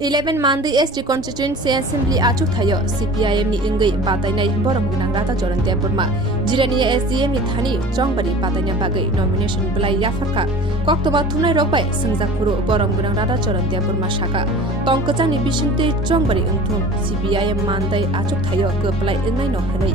11 Mandwi ST Constituency Assembly achuk thayo CPIM ni ingai batainai borom gunang Radhacharan Debbarma jirania SDM ni thani jongbari bataina bagai nomination belai yafarka koktoba thunai rokbai singjak-puru borom gunang Radhacharan Debbarma shaka tongkajani bisingte jongbari ungthun CPIM mandai achuk thayo ke belai inai no hanai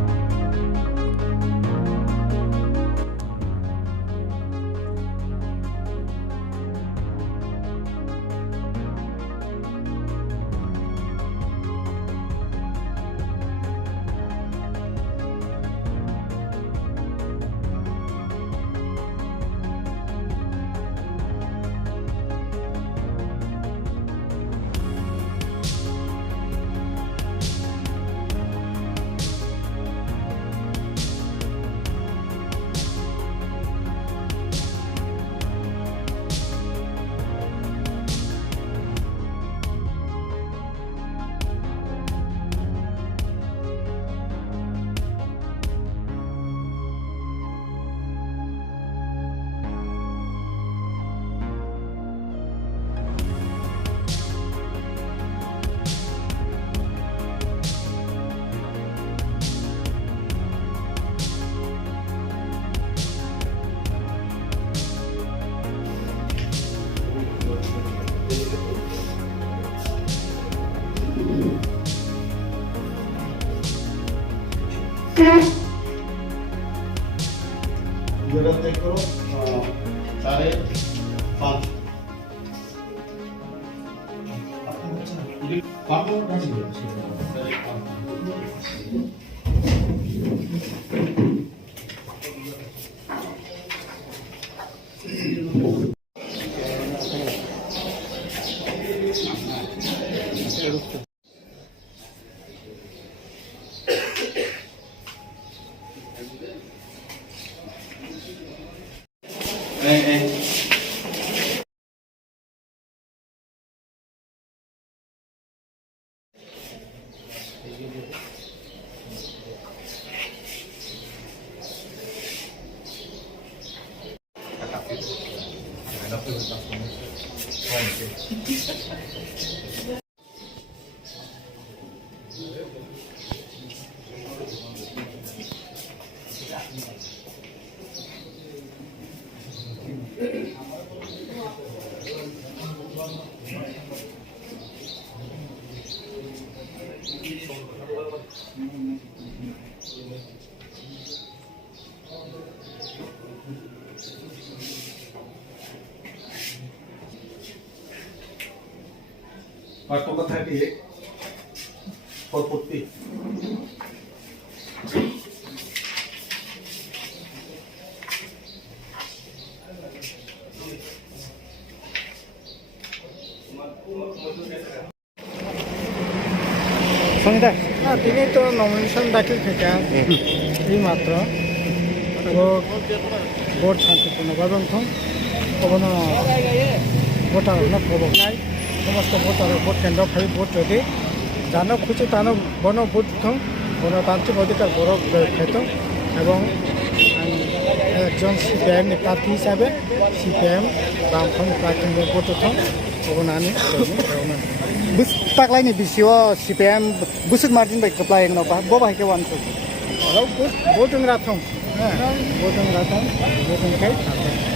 जरा check करो 5:30 आपको कैसी है और तो कथा है और पुट्टी संगीता তিনি তো নমিনেশন দাখিল থেকে এই মাত্র ভোট শান্তিপূর্ণ এবং কোনো ভোটার প্রবক্তায় সমস্ত ভোটার ভোট কেন্দ্র খালি ভোট যদি জানো খুঁজে তানো বন ভোট গণতান্ত্রিক অধিকার বড় খেত এবং একজন সিপিআইএম প্রার্থী হিসাবে সিপিআইএম বামফ্রন্ট প্রার্থী ভোট अबनानै ताकलायनि बिसियाव CPIM बुसुक मार्जिन बाय कप्लाय नबा बबायके वान भोट राथं भोट राथं भोट खाय